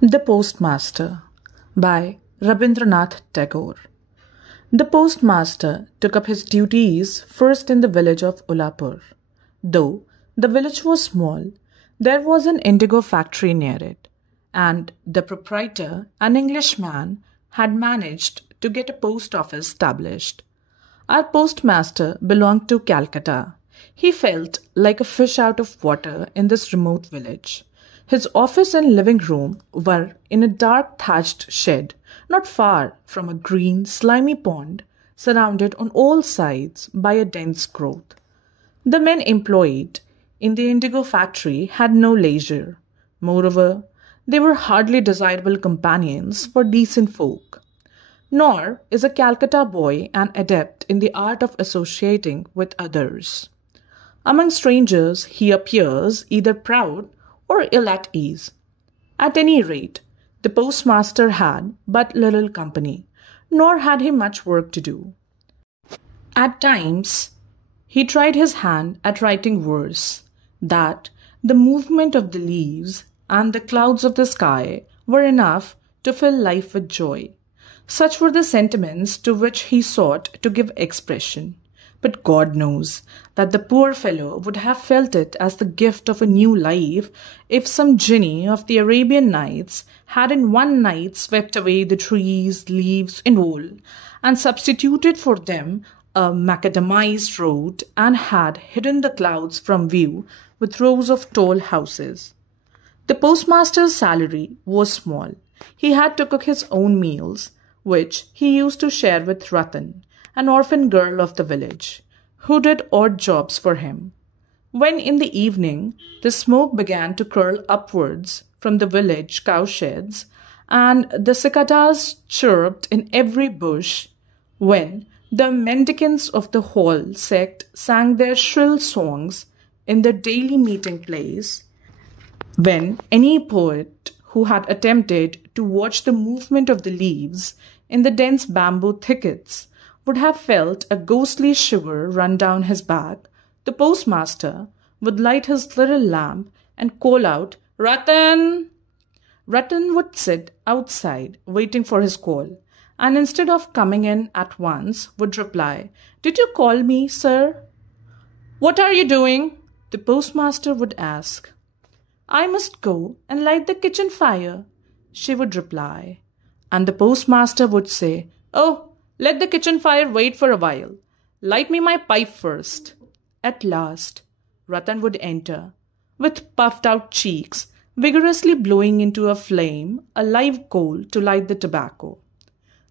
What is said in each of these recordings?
The Postmaster by Rabindranath Tagore. The postmaster took up his duties first in the village of Ullapur. Though the village was small, there was an indigo factory near it, and the proprietor, an Englishman, had managed to get a post office established. Our postmaster belonged to Calcutta. He felt like a fish out of water in this remote village. His office and living room were in a dark thatched shed, not far from a green, slimy pond, surrounded on all sides by a dense growth. The men employed in the indigo factory had no leisure. Moreover, they were hardly desirable companions for decent folk. Nor is a Calcutta boy an adept in the art of associating with others. Among strangers, he appears either proud or ill at ease. At any rate, the postmaster had but little company, nor had he much work to do. At times, he tried his hand at writing verse, that the movement of the leaves and the clouds of the sky were enough to fill life with joy. Such were the sentiments to which he sought to give expression. But God knows that the poor fellow would have felt it as the gift of a new life if some genie of the Arabian Nights had in one night swept away the trees, leaves, and all, and substituted for them a macadamized road and had hidden the clouds from view with rows of tall houses. The postmaster's salary was small. He had to cook his own meals, which he used to share with Ratan, an orphan girl of the village, who did odd jobs for him. When in the evening the smoke began to curl upwards from the village cowsheds, and the cicadas chirped in every bush, when the mendicants of the whole sect sang their shrill songs in the daily meeting place, when any poet who had attempted to watch the movement of the leaves in the dense bamboo thickets would have felt a ghostly shiver run down his back, the postmaster would light his little lamp and call out, "Ratan!" Ratan would sit outside waiting for his call, and instead of coming in at once would reply, "Did you call me, sir?" "What are you doing?" the postmaster would ask. "I must go and light the kitchen fire," she would reply. And the postmaster would say, "Oh, let the kitchen fire wait for a while. Light me my pipe first." At last, Ratan would enter, with puffed out cheeks, vigorously blowing into a flame a live coal to light the tobacco.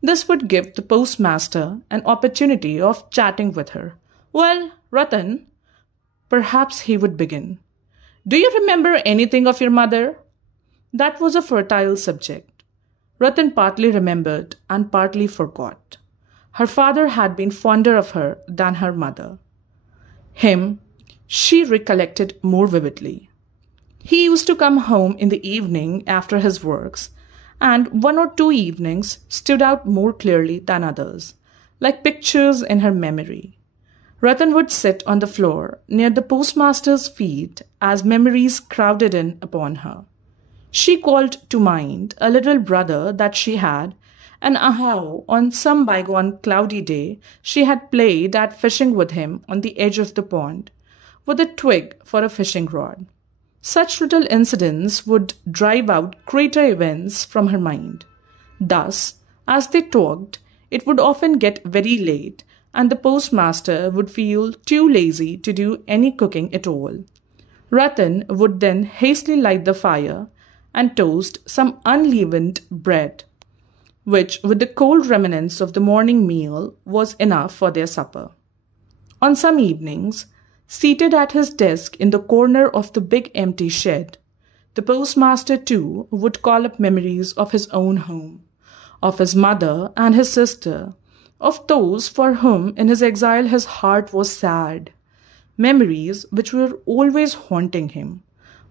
This would give the postmaster an opportunity of chatting with her. "Well, Ratan," perhaps he would begin, "do you remember anything of your mother?" That was a fertile subject. Ratan partly remembered and partly forgot. Her father had been fonder of her than her mother. Him she recollected more vividly. He used to come home in the evening after his works, and one or two evenings stood out more clearly than others, like pictures in her memory. Ratan would sit on the floor near the postmaster's feet as memories crowded in upon her. She called to mind a little brother that she had, and how on some bygone cloudy day she had played at fishing with him on the edge of the pond, with a twig for a fishing rod. Such little incidents would drive out greater events from her mind. Thus, as they talked, it would often get very late, and the postmaster would feel too lazy to do any cooking at all. Ratan would then hastily light the fire and toast some unleavened bread, which, with the cold remnants of the morning meal, was enough for their supper. On some evenings, seated at his desk in the corner of the big empty shed, the postmaster too would call up memories of his own home, of his mother and his sister, of those for whom in his exile his heart was sad, memories which were always haunting him,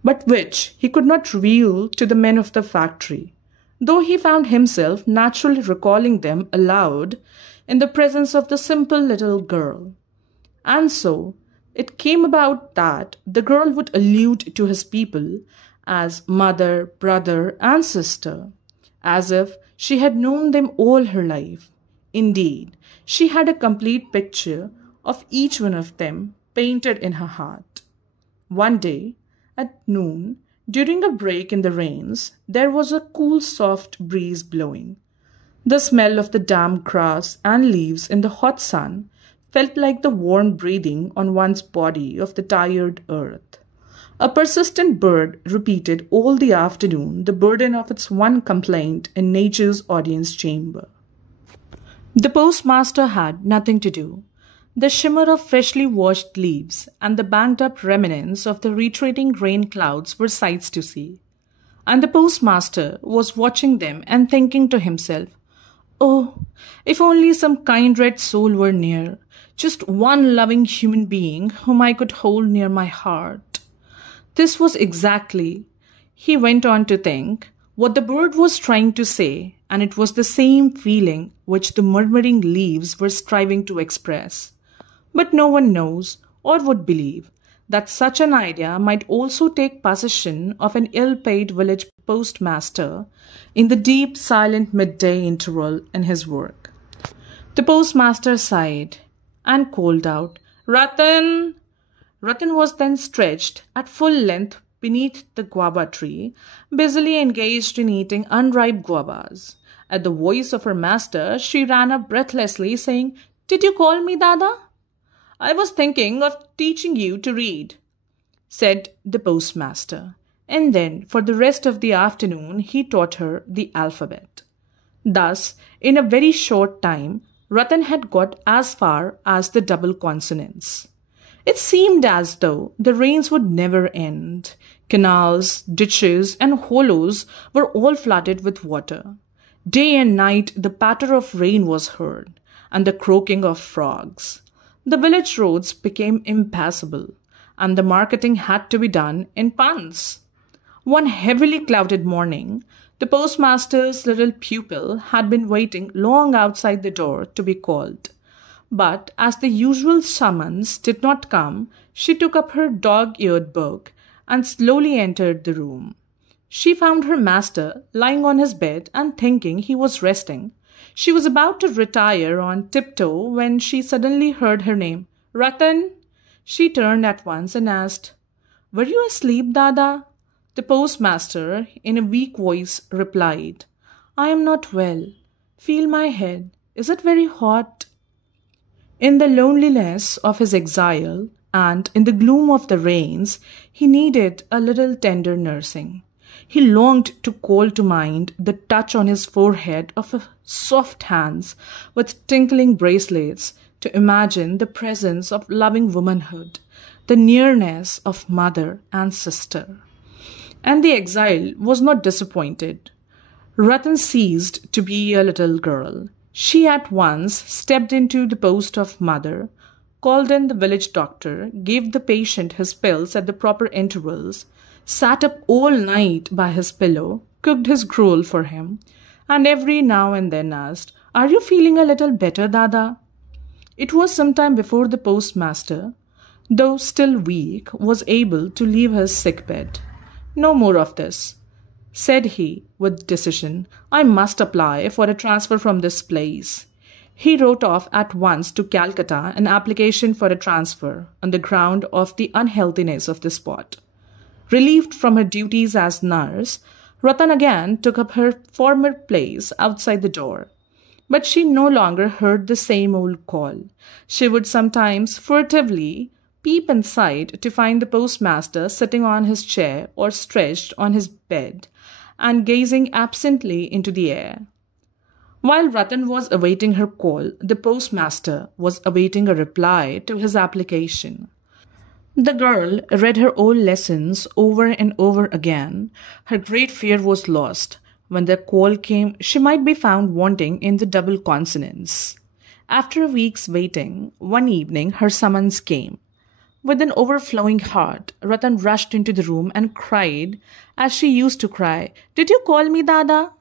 but which he could not reveal to the men of the factory, though he found himself naturally recalling them aloud in the presence of the simple little girl. And so it came about that the girl would allude to his people as mother, brother, and sister, as if she had known them all her life. Indeed, she had a complete picture of each one of them painted in her heart. One day, at noon, during a break in the rains, there was a cool, soft breeze blowing. The smell of the damp grass and leaves in the hot sun felt like the warm breathing on one's body of the tired earth. A persistent bird repeated all the afternoon the burden of its one complaint in nature's audience chamber. The postmaster had nothing to do. The shimmer of freshly washed leaves and the banked up remnants of the retreating rain clouds were sights to see. And the postmaster was watching them and thinking to himself, "Oh, if only some kind red soul were near, just one loving human being whom I could hold near my heart." This was exactly, he went on to think, what the bird was trying to say, and it was the same feeling which the murmuring leaves were striving to express. But no one knows or would believe that such an idea might also take possession of an ill-paid village postmaster in the deep, silent midday interval in his work. The postmaster sighed and called out, "Ratan!" Ratan was then stretched at full length beneath the guava tree, busily engaged in eating unripe guavas. At the voice of her master, she ran up breathlessly, saying, "Did you call me, Dada?" "I was thinking of teaching you to read," said the postmaster. And then, for the rest of the afternoon, he taught her the alphabet. Thus, in a very short time, Ratan had got as far as the double consonants. It seemed as though the rains would never end. Canals, ditches, and hollows were all flooded with water. Day and night the patter of rain was heard, and the croaking of frogs. The village roads became impassable, and the marketing had to be done in punts. One heavily clouded morning, the postmaster's little pupil had been waiting long outside the door to be called. But as the usual summons did not come, she took up her dog-eared book and slowly entered the room. She found her master lying on his bed and thinking he was resting. She was about to retire on tiptoe when she suddenly heard her name. "Ratan!" She turned at once and asked, "Were you asleep, Dada?" The postmaster, in a weak voice, replied, "I am not well. Feel my head. Is it very hot?" In the loneliness of his exile and in the gloom of the rains, he needed a little tender nursing. He longed to call to mind the touch on his forehead of soft hands with tinkling bracelets, to imagine the presence of loving womanhood, the nearness of mother and sister. And the exile was not disappointed. Ratan ceased to be a little girl. She at once stepped into the post of mother, called in the village doctor, gave the patient his pills at the proper intervals, sat up all night by his pillow, cooked his gruel for him, and every now and then asked, "Are you feeling a little better, Dada?" It was some time before the postmaster, though still weak, was able to leave his sick bed. "No more of this," said he with decision. "I must apply for a transfer from this place." He wrote off at once to Calcutta an application for a transfer on the ground of the unhealthiness of the spot. Relieved from her duties as nurse, Ratan again took up her former place outside the door. But she no longer heard the same old call. She would sometimes furtively peep inside to find the postmaster sitting on his chair or stretched on his bed and gazing absently into the air. While Ratan was awaiting her call, the postmaster was awaiting a reply to his application. The girl read her old lessons over and over again. Her great fear was lost. When the call came, she might be found wanting in the double consonants. After a week's waiting, one evening her summons came. With an overflowing heart, Ratan rushed into the room and cried, as she used to cry, "Did you call me, Dada?"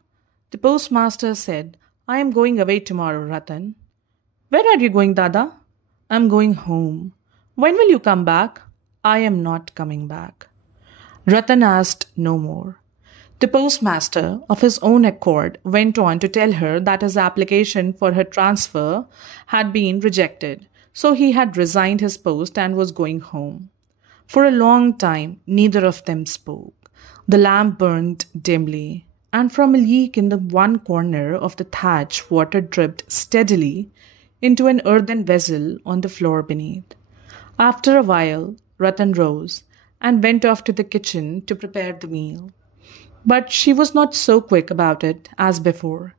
The postmaster said, "I am going away tomorrow, Ratan." "Where are you going, Dada?" "I am going home." "When will you come back?" "I am not coming back." Ratan asked no more. The postmaster, of his own accord, went on to tell her that his application for her transfer had been rejected, so he had resigned his post and was going home. For a long time, neither of them spoke. The lamp burned dimly, and from a leak in the one corner of the thatch, water dripped steadily into an earthen vessel on the floor beneath. After a while, Ratan rose and went off to the kitchen to prepare the meal. But she was not so quick about it as before.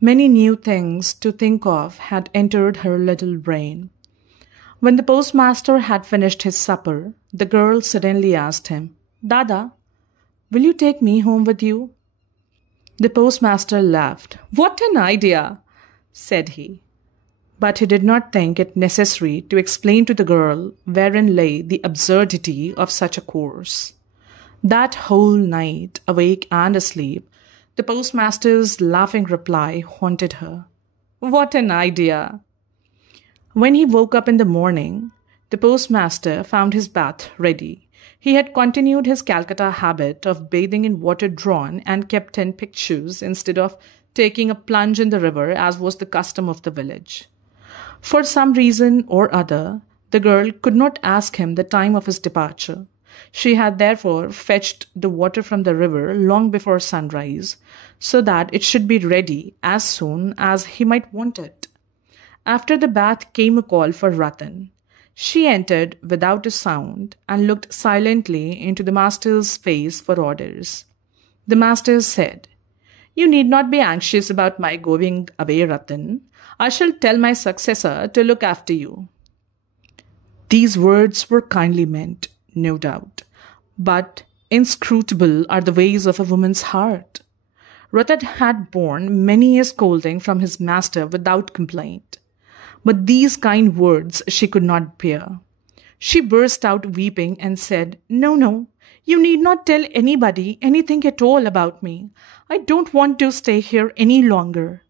Many new things to think of had entered her little brain. When the postmaster had finished his supper, the girl suddenly asked him, "Dada, will you take me home with you?" The postmaster laughed. "What an idea," said he. But he did not think it necessary to explain to the girl wherein lay the absurdity of such a course. That whole night, awake and asleep, the postmaster's laughing reply haunted her. What an idea! When he woke up in the morning, the postmaster found his bath ready. He had continued his Calcutta habit of bathing in water drawn and kept in pictures instead of taking a plunge in the river as was the custom of the village. For some reason or other, the girl could not ask him the time of his departure. She had therefore fetched the water from the river long before sunrise, so that it should be ready as soon as he might want it. After the bath came a call for Ratan. She entered without a sound and looked silently into the master's face for orders. The master said, "You need not be anxious about my going away, Ratan. I shall tell my successor to look after you." These words were kindly meant, no doubt, but inscrutable are the ways of a woman's heart. Ratan had borne many a scolding from his master without complaint, but these kind words she could not bear. She burst out weeping and said, No, you need not tell anybody anything at all about me. I don't want to stay here any longer."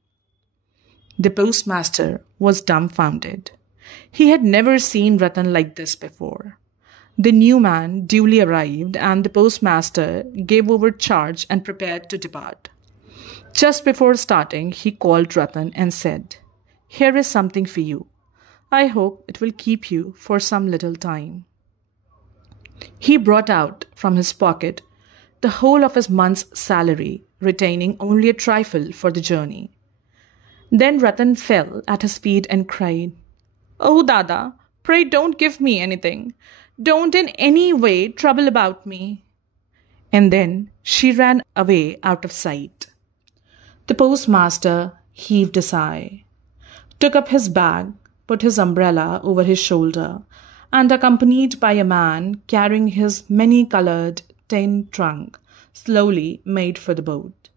The postmaster was dumbfounded. He had never seen Ratan like this before. The new man duly arrived, and the postmaster gave over charge and prepared to depart. Just before starting, he called Ratan and said, "Here is something for you. I hope it will keep you for some little time." He brought out from his pocket the whole of his month's salary, retaining only a trifle for the journey. Then Ratan fell at his feet and cried, "Oh, Dada, pray don't give me anything. Don't in any way trouble about me." And then she ran away out of sight. The postmaster heaved a sigh, took up his bag, put his umbrella over his shoulder, and accompanied by a man carrying his many-colored tin trunk, slowly made for the boat.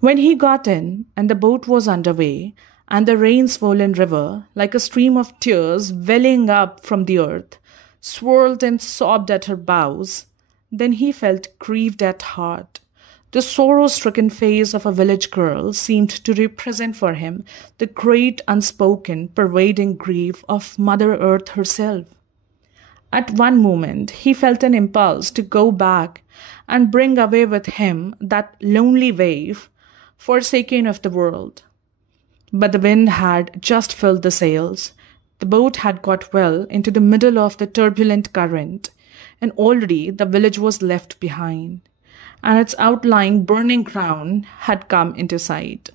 When he got in and the boat was under way, and the rain-swollen river, like a stream of tears welling up from the earth, swirled and sobbed at her bows, then he felt grieved at heart. The sorrow-stricken face of a village girl seemed to represent for him the great unspoken, pervading grief of Mother Earth herself. At one moment he felt an impulse to go back and bring away with him that lonely waif, forsaken of the world. But the wind had just filled the sails. The boat had got well into the middle of the turbulent current, and already the village was left behind, and its outlying burning ground had come into sight.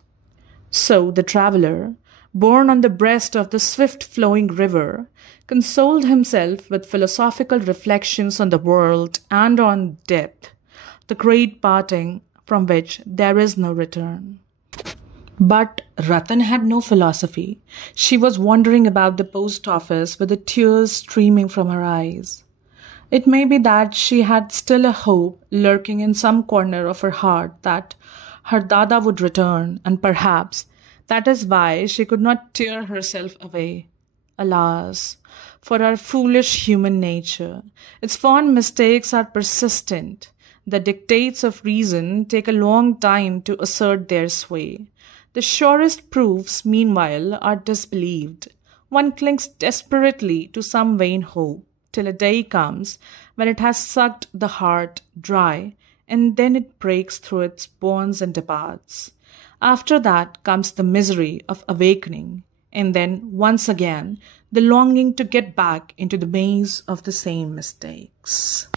So the traveller, borne on the breast of the swift-flowing river, consoled himself with philosophical reflections on the world and on death, the great parting from which there is no return. But Ratan had no philosophy. She was wandering about the post office with the tears streaming from her eyes. It may be that she had still a hope lurking in some corner of her heart that her Dada would return, and perhaps that is why she could not tear herself away. Alas, for our foolish human nature, its fond mistakes are persistent. The dictates of reason take a long time to assert their sway. The surest proofs, meanwhile, are disbelieved. One clings desperately to some vain hope, till a day comes when it has sucked the heart dry, and then it breaks through its bonds and departs. After that comes the misery of awakening, and then once again the longing to get back into the maze of the same mistakes.